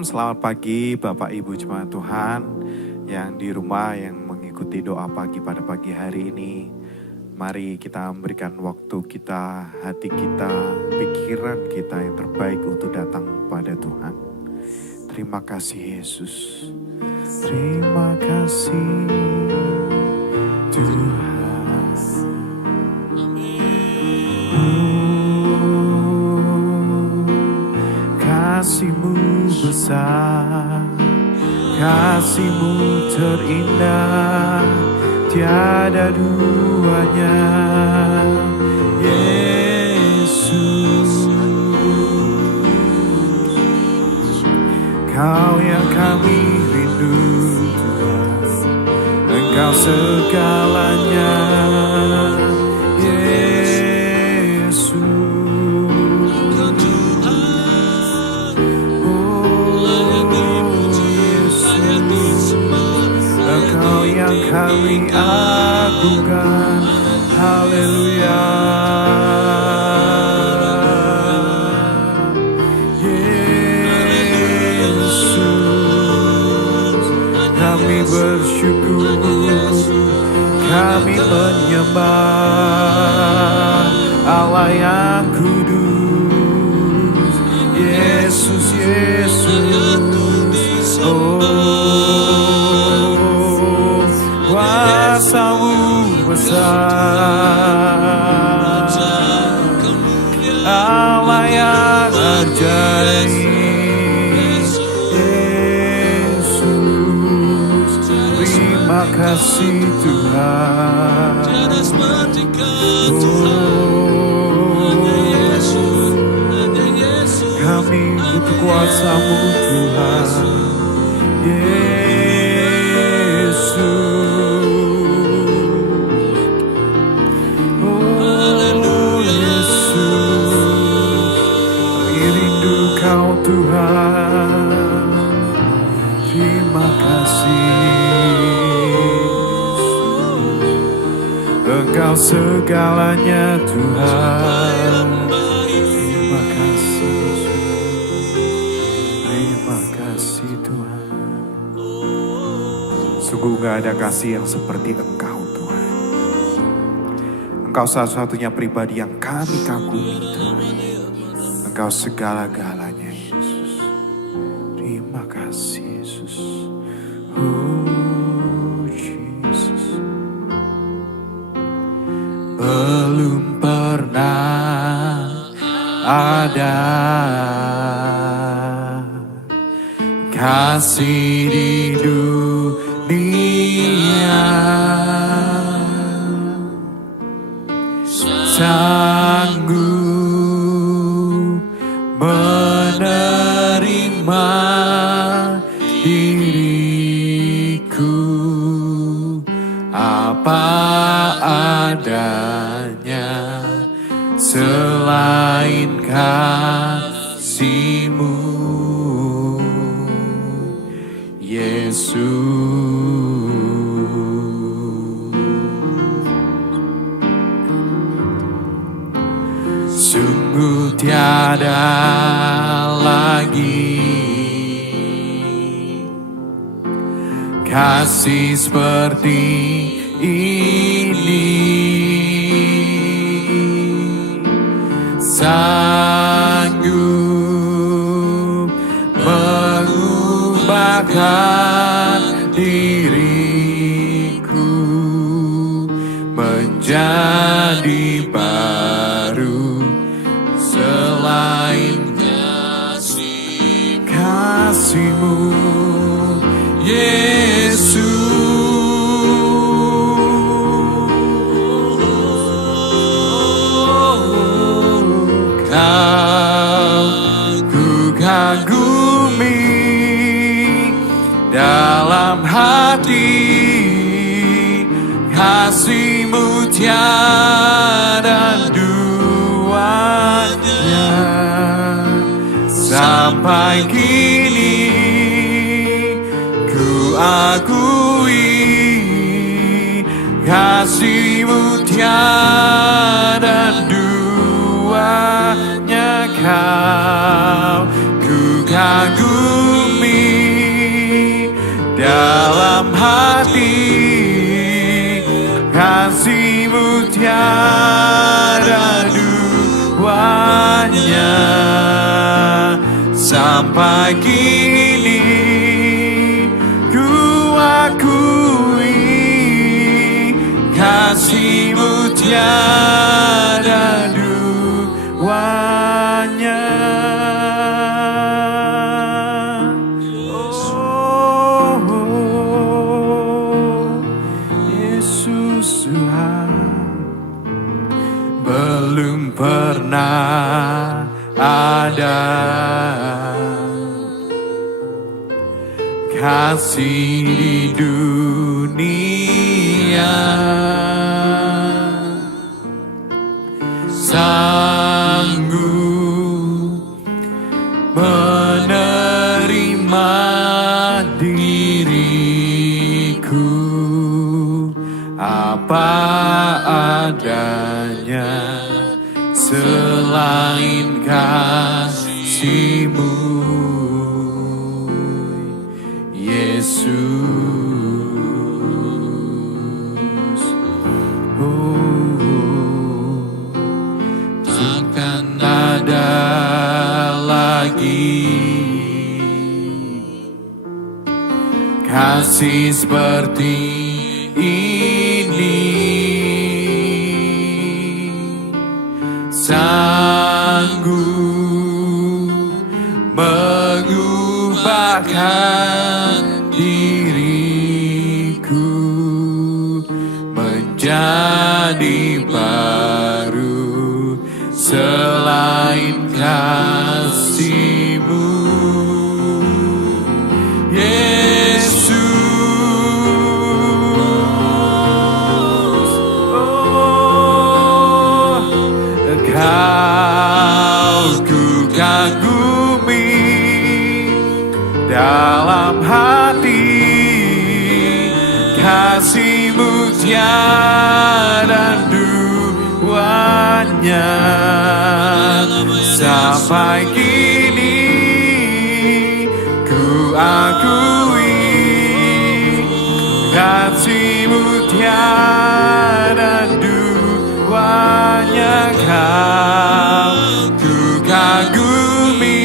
Shalom, selamat pagi Bapak Ibu Jemaat Tuhan yang di rumah yang mengikuti doa pagi pada pagi hari ini. Mari kita memberikan waktu kita, hati kita, pikiran kita yang terbaik untuk datang pada Tuhan. Terima kasih Yesus. Terima kasih Tuhan. Kasih-Mu besar, kasih-Mu terindah, tiada duanya, Yesus. Kau yang kami rindu Tuhan, Engkau segalanya, kami agungkan, haleluya. Yesus, kami bersyukur, kami menyembah Allah yang kudus, Yesus, Yesus, kuasa-Mu besar, Allah yang ajaib, Yesus, terima kasih Tuhan. Kami butuh kuasa-Mu Tuhan, Yesus. Tuhan, terima kasih, Engkau segalanya Tuhan. Terima kasih, terima kasih Tuhan. Sungguh gak ada kasih yang seperti Engkau Tuhan. Engkau satu-satunya pribadi yang kami kagumi Tuhan. Engkau segala-galanya. Belum pernah ada kasih di dunia sanggup menerima diriku apa adanya selain kasih-Mu, Yesus. Sungguh tiada lagi kasih seperti ini, sanggup mengubahkan diriku menjadi baru selain kasih-Mu, Yesus. Ku kagumi dalam hati, kasih-Mu tiada duanya. Sampai kini ku akui kasih-Mu tiada duanya. Kau ku kagumi dalam hati, kasih-Mu tiada duanya. Sampai kini ku akui, kasih-Mu tiada duanya. Oh, Yesus Tuhan, belum pernah ada kasih di dunia sanggup menerima diriku apa adanya, selain kasih-Mu, Yesus. Takkan ada lagi kasih seperti ini, sanggup mengubahkan diriku menjadi baru, selain kasih-Mu, Yesus. Oh, Kau ku kagumi dalam hati, kasih-Mu tiada duanya. Sampai kini ku akui, kasih-Mu tiada duanya. Kau ku kagumi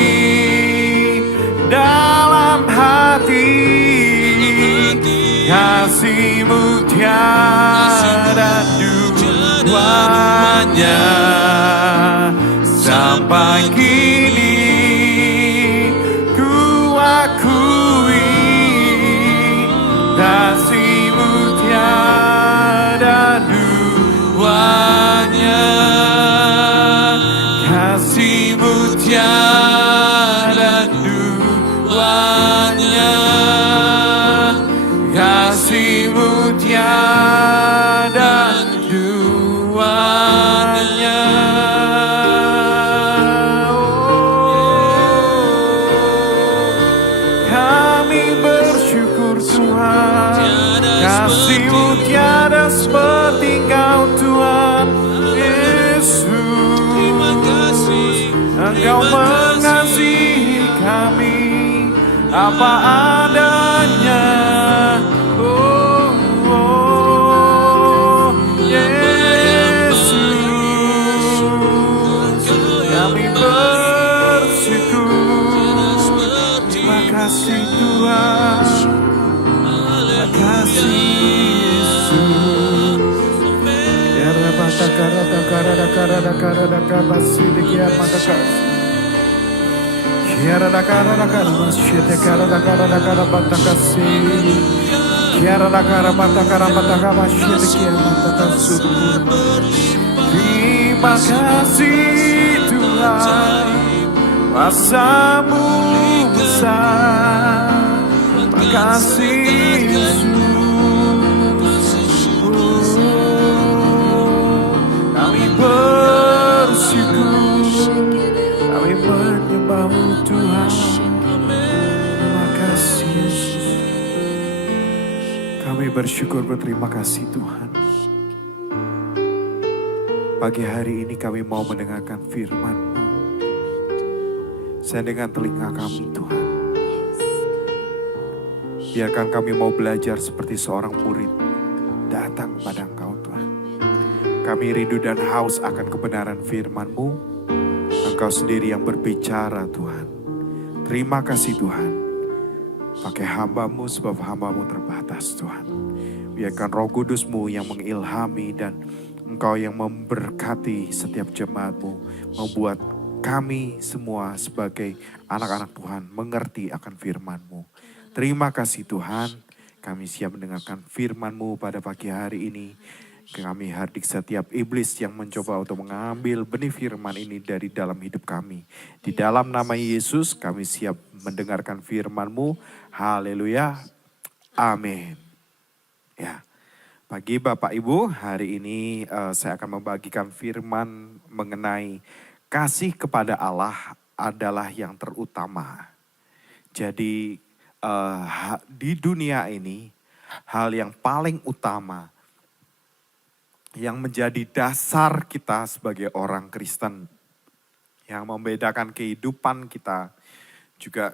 dalam hati, kasih-Mu tiada duanya. Sampai kini ku akui, kasih-Mu tiada duanya. Kasih-Mu tiada duanya, kasih-Mu tiada duanya. Kami bersyukur Tuhan, kasih-Mu tiada seperti Engkau Tuhan Yesus. Engkau mengasihi kami apa adanya. Oh, oh, Yesus, kami bersyukur. Terima kasih Tuhan, terima kasih Yesus. Ya Rabba takara takara takara takara takara basi dikian matakas. Kiara dakara dakara masyete kara dakara dakara batakasi. Kiara dakara batakara batakara masyete kian matakas. Terima kasih Tuhan, kuasa-Mu besar. Terima kasih Yesus. Kami bersyukur, kami menyembah-Mu Tuhan. Terima kasih Yesus. Kami bersyukur, berterima kasih Tuhan. Pagi hari ini kami mau mendengarkan firman-Mu. Saya dengan telinga kami Tuhan. Biarkan kami mau belajar seperti seorang murid datang pada Engkau Tuhan. Kami rindu dan haus akan kebenaran firman-Mu. Engkau sendiri yang berbicara Tuhan. Terima kasih Tuhan. Pakai hamba-Mu sebab hamba-Mu terbatas Tuhan. Biarkan Roh Kudus-Mu yang mengilhami dan Engkau yang memberkati setiap jemaat-Mu. Membuat kami semua sebagai anak-anak Tuhan mengerti akan firman-Mu. Terima kasih Tuhan, kami siap mendengarkan firman-Mu pada pagi hari ini. Kami hardik setiap iblis yang mencoba untuk mengambil benih firman ini dari dalam hidup kami. Di dalam nama Yesus kami siap mendengarkan firman-Mu. Haleluya. Amin. Ya, pagi Bapak Ibu, hari ini saya akan membagikan firman mengenai kasih kepada Allah adalah yang terutama. Jadi di dunia ini hal yang paling utama yang menjadi dasar kita sebagai orang Kristen, yang membedakan kehidupan kita juga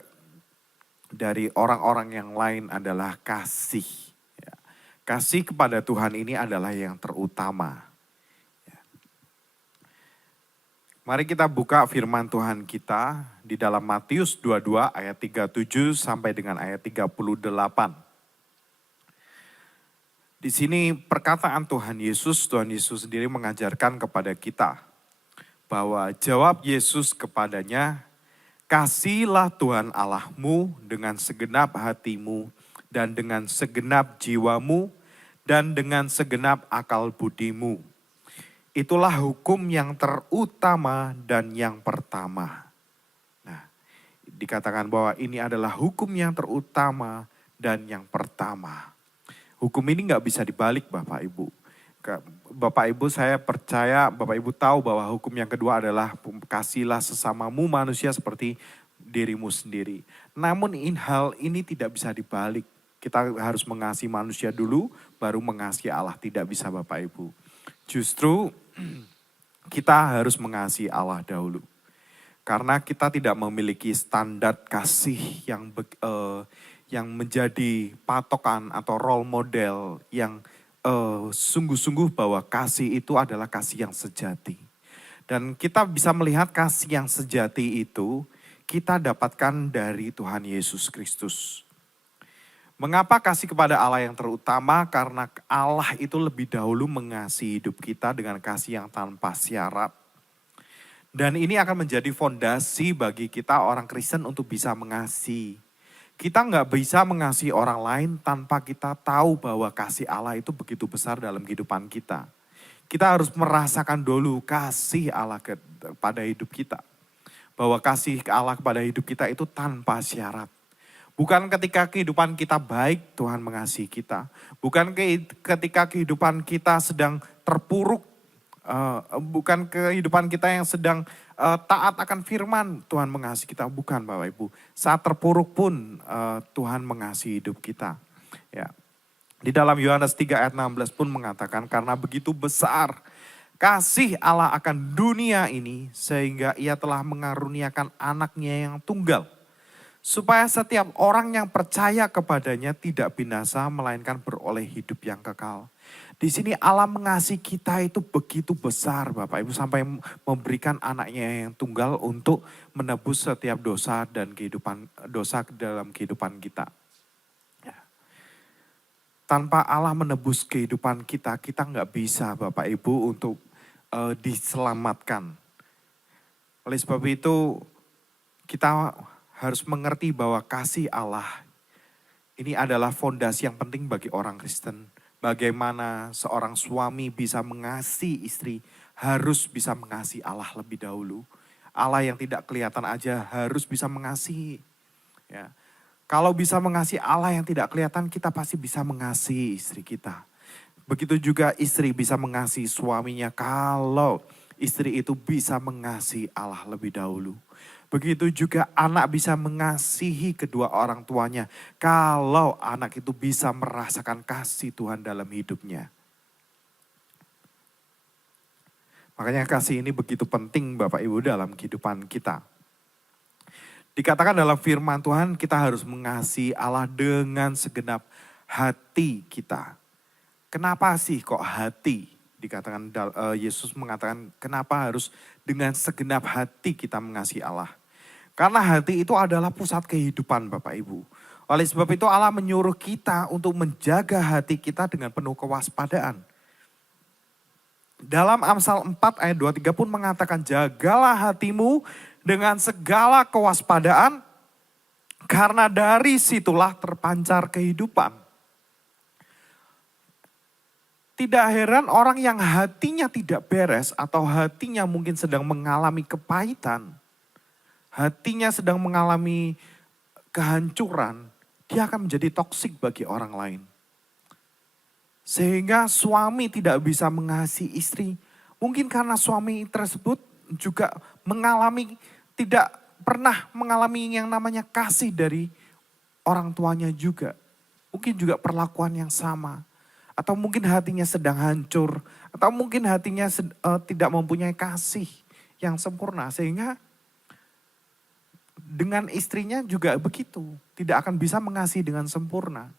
dari orang-orang yang lain adalah kasih. Ya. Kasih kepada Tuhan ini adalah yang terutama. Ya. Mari kita buka firman Tuhan kita di dalam Matius 22 ayat 37 sampai dengan ayat 38. Di sini perkataan Tuhan Yesus sendiri mengajarkan kepada kita bahwa jawab Yesus kepadanya, "Kasihilah Tuhan Allahmu dengan segenap hatimu dan dengan segenap jiwamu dan dengan segenap akal budimu. Itulah hukum yang terutama dan yang pertama." Nah, dikatakan bahwa ini adalah hukum yang terutama dan yang pertama. Hukum ini nggak bisa dibalik Bapak Ibu. Bapak Ibu saya percaya Bapak Ibu tahu bahwa hukum yang kedua adalah kasihlah sesamamu manusia seperti dirimu sendiri. Namun hal ini tidak bisa dibalik. Kita harus mengasihi manusia dulu baru mengasihi Allah. Tidak bisa Bapak Ibu. Justru kita harus mengasihi Allah dahulu. Karena kita tidak memiliki standar kasih yang menjadi patokan atau role model yang sungguh-sungguh bahwa kasih itu adalah kasih yang sejati. Dan kita bisa melihat kasih yang sejati itu kita dapatkan dari Tuhan Yesus Kristus. Mengapa kasih kepada Allah yang terutama? Karena Allah itu lebih dahulu mengasihi hidup kita dengan kasih yang tanpa syarat. Dan ini akan menjadi fondasi bagi kita orang Kristen untuk bisa mengasihi. Kita nggak bisa mengasihi orang lain tanpa kita tahu bahwa kasih Allah itu begitu besar dalam kehidupan kita. Kita harus merasakan dulu kasih Allah kepada hidup kita. Bahwa kasih Allah kepada hidup kita itu tanpa syarat. Bukan ketika kehidupan kita baik Tuhan mengasihi kita. Bukan ketika kehidupan kita sedang terpuruk. Bukan kehidupan kita yang sedang taat akan firman Tuhan mengasihi kita. Bukan Bapak Ibu. Saat terpuruk pun Tuhan mengasihi hidup kita. Ya. Di dalam Yohanes 3 ayat 16 pun mengatakan karena begitu besar kasih Allah akan dunia ini sehingga ia telah mengaruniakan anaknya yang tunggal. Supaya setiap orang yang percaya kepadanya tidak binasa melainkan beroleh hidup yang kekal. Di sini Allah mengasihi kita itu begitu besar Bapak Ibu sampai memberikan anaknya yang tunggal untuk menebus setiap dosa dan dosa dalam kehidupan kita. Ya. Tanpa Allah menebus kehidupan kita, kita nggak bisa Bapak Ibu untuk diselamatkan. Oleh sebab itu kita harus mengerti bahwa kasih Allah ini adalah fondasi yang penting bagi orang Kristen. Bagaimana seorang suami bisa mengasihi istri, harus bisa mengasihi Allah lebih dahulu. Allah yang tidak kelihatan aja harus bisa mengasihi. Ya. Kalau bisa mengasihi Allah yang tidak kelihatan, kita pasti bisa mengasihi istri kita. Begitu juga istri bisa mengasihi suaminya kalau istri itu bisa mengasihi Allah lebih dahulu. Begitu juga anak bisa mengasihi kedua orang tuanya kalau anak itu bisa merasakan kasih Tuhan dalam hidupnya. Makanya kasih ini begitu penting Bapak Ibu dalam kehidupan kita. Dikatakan dalam firman Tuhan kita harus mengasihi Allah dengan segenap hati kita. Kenapa sih kok hati? Dikatakan Yesus mengatakan kenapa harus dengan segenap hati kita mengasihi Allah. Karena hati itu adalah pusat kehidupan Bapak Ibu. Oleh sebab itu Allah menyuruh kita untuk menjaga hati kita dengan penuh kewaspadaan. Dalam Amsal 4 ayat 23 pun mengatakan, jagalah hatimu dengan segala kewaspadaan, karena dari situlah terpancar kehidupan. Tidak heran orang yang hatinya tidak beres atau hatinya mungkin sedang mengalami kepahitan, hatinya sedang mengalami kehancuran, dia akan menjadi toksik bagi orang lain. Sehingga suami tidak bisa mengasihi istri. Mungkin karena suami tersebut juga tidak pernah mengalami yang namanya kasih dari orang tuanya juga. Mungkin juga perlakuan yang sama. Atau mungkin hatinya sedang hancur. Atau mungkin hatinya tidak mempunyai kasih yang sempurna. Sehingga dengan istrinya juga begitu. Tidak akan bisa mengasihi dengan sempurna.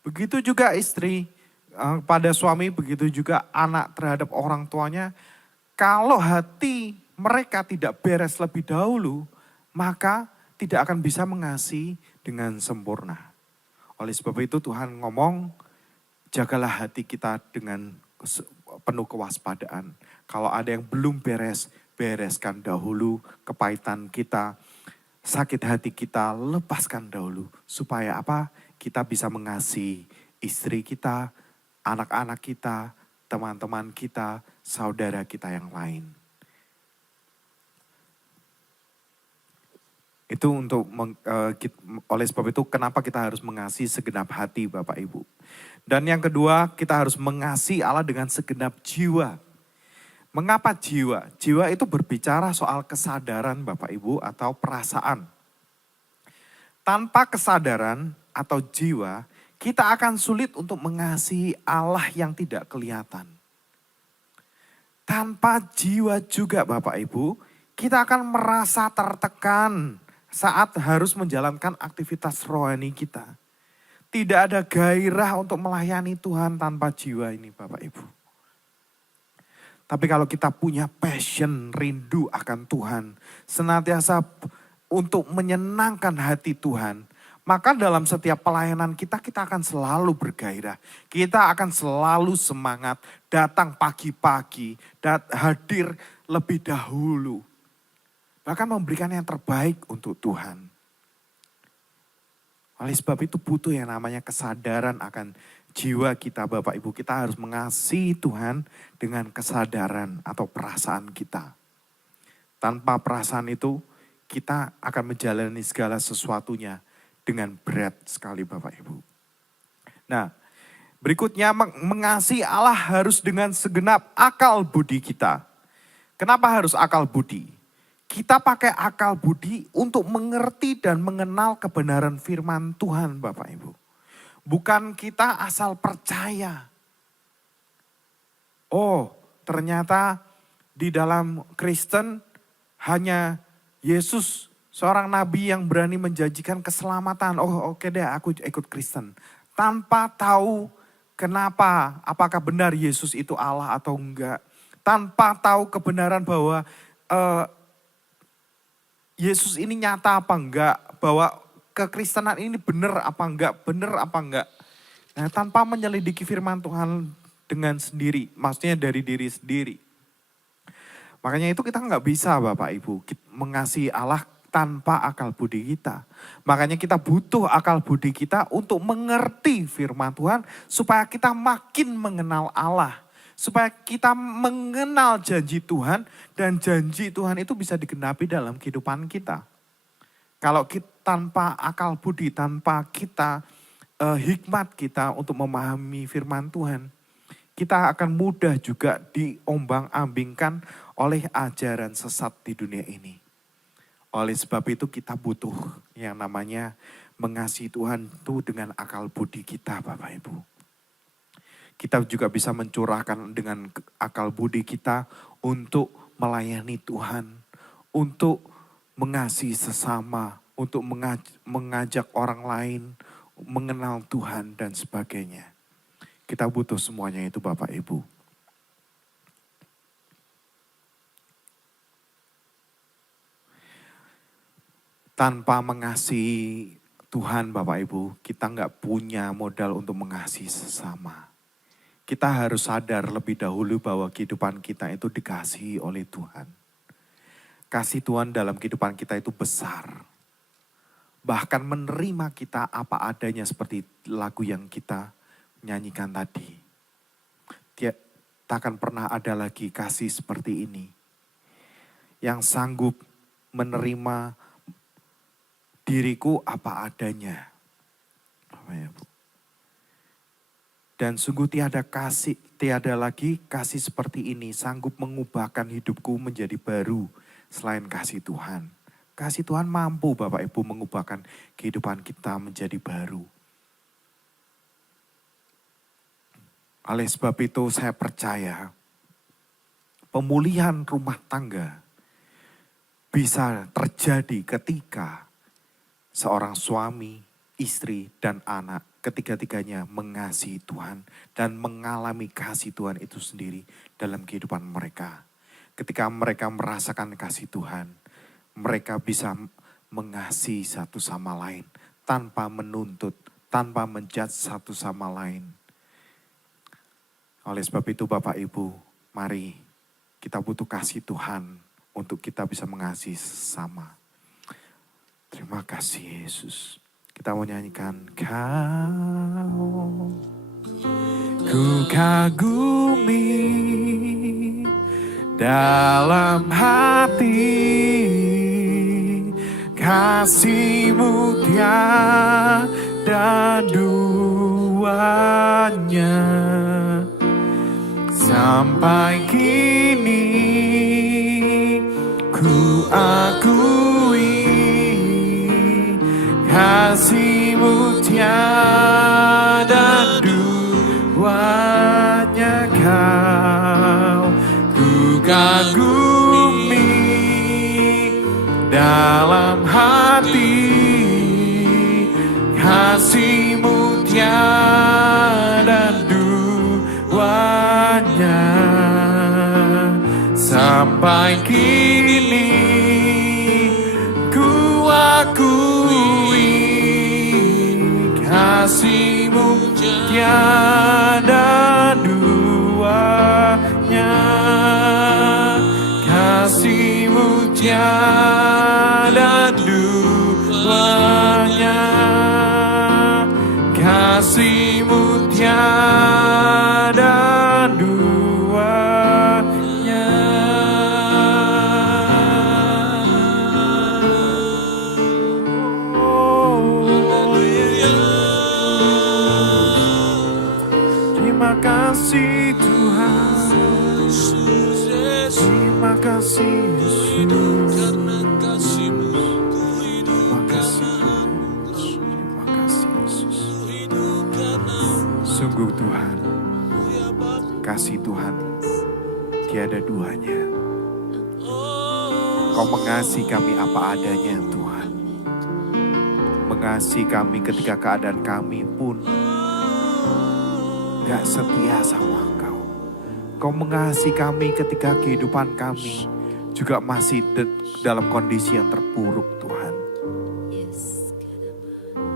Begitu juga istri pada suami, begitu juga anak terhadap orang tuanya. Kalau hati mereka tidak beres lebih dahulu, maka tidak akan bisa mengasihi dengan sempurna. Oleh sebab itu Tuhan ngomong, jagalah hati kita dengan penuh kewaspadaan. Kalau ada yang belum beres, bereskan dahulu kepahitan kita, sakit hati kita, lepaskan dahulu. Supaya apa? Kita bisa mengasihi istri kita, anak-anak kita, teman-teman kita, saudara kita yang lain. Itu oleh sebab itu kenapa kita harus mengasihi segenap hati Bapak Ibu. Dan yang kedua, kita harus mengasihi Allah dengan segenap jiwa. Mengapa jiwa? Jiwa itu berbicara soal kesadaran Bapak Ibu atau perasaan. Tanpa kesadaran atau jiwa, kita akan sulit untuk mengasihi Allah yang tidak kelihatan. Tanpa jiwa juga Bapak Ibu, kita akan merasa tertekan saat harus menjalankan aktivitas rohani kita. Tidak ada gairah untuk melayani Tuhan tanpa jiwa ini Bapak Ibu. Tapi kalau kita punya passion, rindu akan Tuhan, senantiasa untuk menyenangkan hati Tuhan, maka dalam setiap pelayanan kita akan selalu bergairah. Kita akan selalu semangat, datang pagi-pagi, hadir lebih dahulu. Bahkan memberikan yang terbaik untuk Tuhan. Oleh sebab itu butuh yang namanya kesadaran akan jiwa kita Bapak Ibu. Kita harus mengasihi Tuhan dengan kesadaran atau perasaan kita. Tanpa perasaan itu kita akan menjalani segala sesuatunya dengan berat sekali Bapak Ibu. Nah, berikutnya mengasihi Allah harus dengan segenap akal budi kita. Kenapa harus akal budi? Kita pakai akal budi untuk mengerti dan mengenal kebenaran firman Tuhan Bapak Ibu. Bukan kita asal percaya. Oh, ternyata di dalam Kristen hanya Yesus seorang nabi yang berani menjanjikan keselamatan. Oh oke deh aku ikut Kristen. Tanpa tahu kenapa, apakah benar Yesus itu Allah atau enggak. Tanpa tahu kebenaran bahwa Yesus ini nyata apa enggak. Bahwa kekristenan ini benar apa enggak. Nah, tanpa menyelidiki firman Tuhan dengan sendiri. Maksudnya dari diri sendiri. Makanya itu kita nggak bisa Bapak Ibu mengasihi Allah tanpa akal budi kita. Makanya kita butuh akal budi kita untuk mengerti firman Tuhan supaya kita makin mengenal Allah. Supaya kita mengenal janji Tuhan dan janji Tuhan itu bisa digenapi dalam kehidupan kita. Kalau kita tanpa akal budi, tanpa kita hikmat kita untuk memahami firman Tuhan, kita akan mudah juga diombang-ambingkan oleh ajaran sesat di dunia ini. Oleh sebab itu kita butuh yang namanya mengasihi Tuhan itu dengan akal budi kita Bapak Ibu. Kita juga bisa mencurahkan dengan akal budi kita untuk melayani Tuhan. Untuk mengasihi sesama, untuk mengajak orang lain mengenal Tuhan dan sebagainya. Kita butuh semuanya itu Bapak Ibu. Tanpa mengasihi Tuhan Bapak Ibu, kita nggak punya modal untuk mengasihi sesama. Kita harus sadar lebih dahulu bahwa kehidupan kita itu dikasihi oleh Tuhan. Kasih Tuhan dalam kehidupan kita itu besar. Bahkan menerima kita apa adanya seperti lagu yang kita nyanyikan tadi. Takkan pernah ada lagi kasih seperti ini. Yang sanggup menerima diriku apa adanya. Dan sungguh tiada lagi kasih seperti ini sanggup mengubahkan hidupku menjadi baru selain kasih Tuhan. Kasih Tuhan mampu Bapak Ibu mengubahkan kehidupan kita menjadi baru. Oleh sebab itu saya percaya pemulihan rumah tangga bisa terjadi ketika seorang suami, istri, dan anak ketiga-tiganya mengasihi Tuhan dan mengalami kasih Tuhan itu sendiri dalam kehidupan mereka. Ketika mereka merasakan kasih Tuhan, mereka bisa mengasihi satu sama lain tanpa menuntut, tanpa menjudge satu sama lain. Oleh sebab itu Bapak Ibu, mari kita butuh kasih Tuhan untuk kita bisa mengasihi sesama. Terima kasih Yesus. Kita mau nyanyikan Kau ku kagumi dalam hati, kasih-Mu tiada duanya. Sampai kini ku akui kasih-Mu tiada duanya. Kau ku kagumi dalam hati, kasih-Mu tiada duanya. Sampai kini ku akui kasih-Mu tiada duanya. Kasih-Mu tiada duanya. Kasih-Mu tiada duanya. Terima kasih Tuhan, terima kasih Yesus. Terima kasih Yesus. Sungguh Tuhan, kasih Tuhan tiada duanya. Kau mengasihi kami apa adanya Tuhan. Mengasihi kami ketika keadaan kami pun gak setia sama Engkau. Kau mengasihi kami ketika kehidupan kami juga masih dalam kondisi yang terpuruk Tuhan.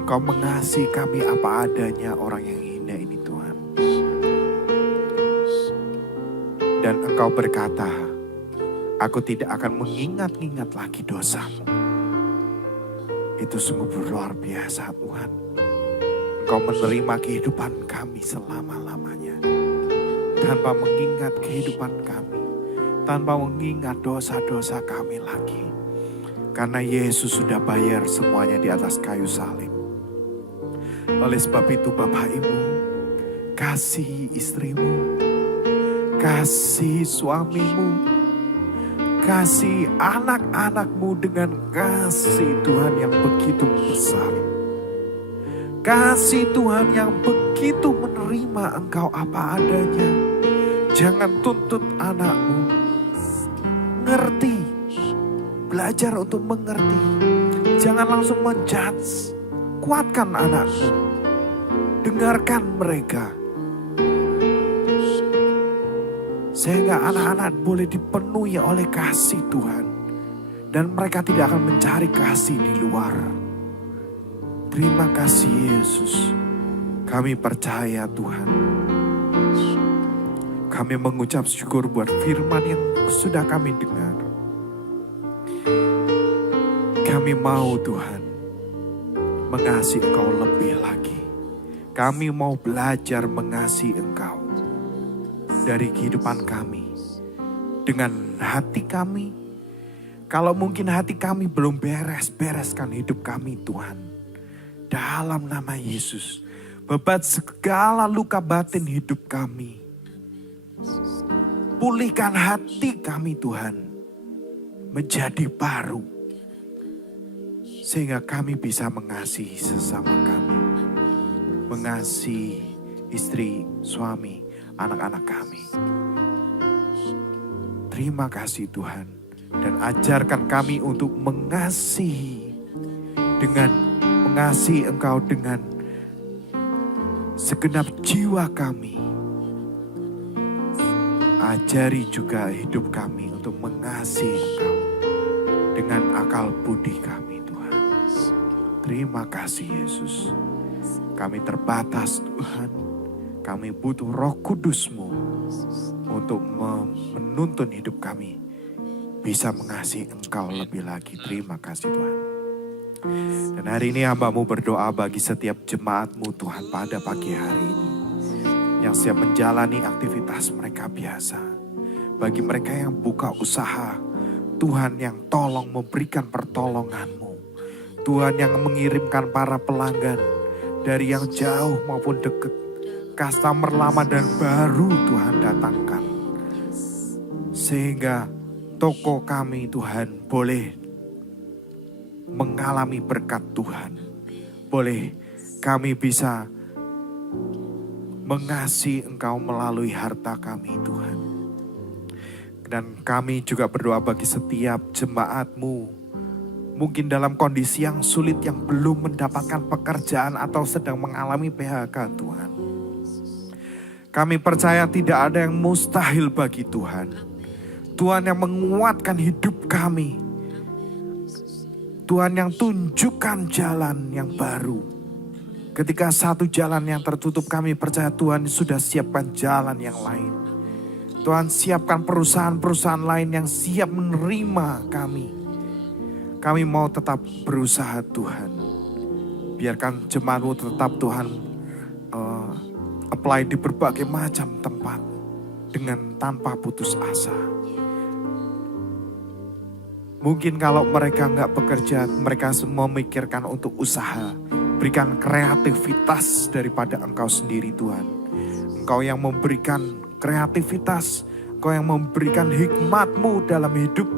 Engkau mengasihi kami apa adanya orang yang hina ini Tuhan. Dan Engkau berkata, aku tidak akan mengingat-ingat lagi dosamu. Itu sungguh luar biasa Tuhan. Engkau menerima kehidupan kami selama-lamanya. Tanpa mengingat kehidupan kami. Tanpa mengingat dosa-dosa kami lagi. Karena Yesus sudah bayar semuanya di atas kayu salib. Oleh sebab itu Bapak Ibu, kasih istrimu, kasih suamimu, kasih anak-anakmu dengan kasih Tuhan yang begitu besar. Kasih Tuhan yang begitu menerima engkau apa adanya. Jangan tuntut anakmu. Ngerti Belajar untuk mengerti. Jangan langsung menjudge. Kuatkan anakmu. Dengarkan mereka. Sehingga anak-anak boleh dipenuhi oleh kasih Tuhan. Dan mereka tidak akan mencari kasih di luar. Terima kasih Yesus. Kami percaya Tuhan. Kami mengucap syukur buat firman yang sudah kami dengar. Kami mau Tuhan mengasihi Engkau lebih lagi. Kami mau belajar mengasihi Engkau dari kehidupan kami. Dengan hati kami. Kalau mungkin hati kami belum bereskan hidup kami Tuhan. Dalam nama Yesus. Bebat segala luka batin hidup kami. Pulihkan hati kami Tuhan. Menjadi baru. Sehingga kami bisa mengasihi sesama kami. Mengasihi istri, suami, anak-anak kami. Terima kasih Tuhan. Dan ajarkan kami untuk mengasihi. Dengan mengasihi Engkau dengan segenap jiwa kami. Ajari juga hidup kami untuk mengasihi Engkau. Dengan akal budi kami Tuhan. Terima kasih Yesus. Kami terbatas Tuhan. Kami butuh Roh Kudus-Mu untuk menuntun hidup kami. Bisa mengasihi Engkau lebih lagi. Terima kasih Tuhan. Dan hari ini hamba-Mu berdoa bagi setiap jemaat-Mu Tuhan pada pagi hari ini. Yang siap menjalani aktivitas mereka biasa. Bagi mereka yang buka usaha. Tuhan yang tolong memberikan pertolongan-Mu. Tuhan yang mengirimkan para pelanggan dari yang jauh maupun dekat. Customer lama dan baru Tuhan datangkan. Sehingga toko kami Tuhan boleh mengalami berkat Tuhan. Boleh kami bisa mengasihi Engkau melalui harta kami Tuhan. Dan kami juga berdoa bagi setiap jemaat-Mu. Mungkin dalam kondisi yang sulit yang belum mendapatkan pekerjaan atau sedang mengalami PHK Tuhan. Kami percaya tidak ada yang mustahil bagi Tuhan. Tuhan yang menguatkan hidup kami. Tuhan yang tunjukkan jalan yang baru. Ketika satu jalan yang tertutup kami percaya Tuhan sudah siapkan jalan yang lain. Tuhan siapkan perusahaan-perusahaan lain yang siap menerima kami. Kami mau tetap berusaha Tuhan. Biarkan jemaat-Mu tetap Tuhan apply di berbagai macam tempat. Dengan tanpa putus asa. Mungkin kalau mereka nggak bekerja, mereka semua memikirkan untuk usaha. Berikan kreativitas daripada Engkau sendiri Tuhan. Engkau yang memberikan kreativitas. Engkau yang memberikan hikmat-Mu dalam hidup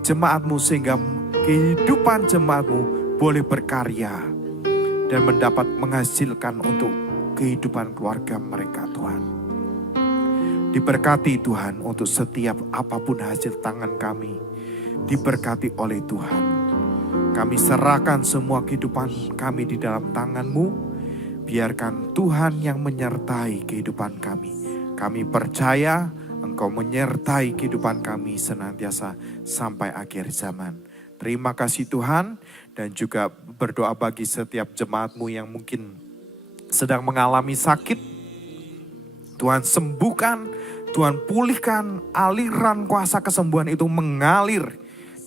jemaat-Mu. Sehingga kehidupan jemaat-Mu boleh berkarya. Dan mendapat menghasilkan untuk kehidupan keluarga mereka Tuhan. Diberkati Tuhan untuk setiap apapun hasil tangan kami. Diberkati oleh Tuhan. Kami serahkan semua kehidupan kami di dalam tangan-Mu. Biarkan Tuhan yang menyertai kehidupan kami. Kami percaya Engkau menyertai kehidupan kami senantiasa sampai akhir zaman. Terima kasih Tuhan. Dan juga berdoa bagi setiap jemaat-Mu yang mungkin sedang mengalami sakit. Tuhan sembuhkan, Tuhan pulihkan, aliran kuasa kesembuhan itu mengalir.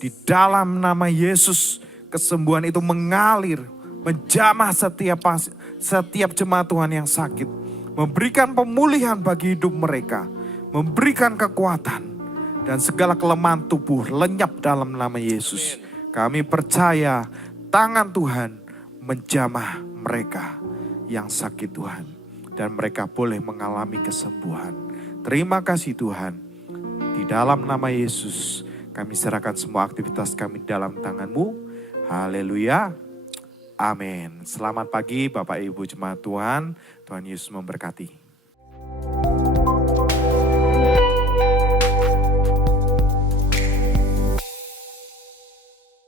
Di dalam nama Yesus, kesembuhan itu mengalir, menjamah setiap jemaat Tuhan yang sakit. Memberikan pemulihan bagi hidup mereka, memberikan kekuatan. Dan segala kelemahan tubuh lenyap dalam nama Yesus. Kami percaya tangan Tuhan menjamah mereka yang sakit Tuhan. Dan mereka boleh mengalami kesembuhan. Terima kasih Tuhan. Di dalam nama Yesus kami serahkan semua aktivitas kami dalam tangan-Mu. Haleluya. Amin. Selamat pagi Bapak Ibu jemaat Tuhan. Tuhan Yesus memberkati.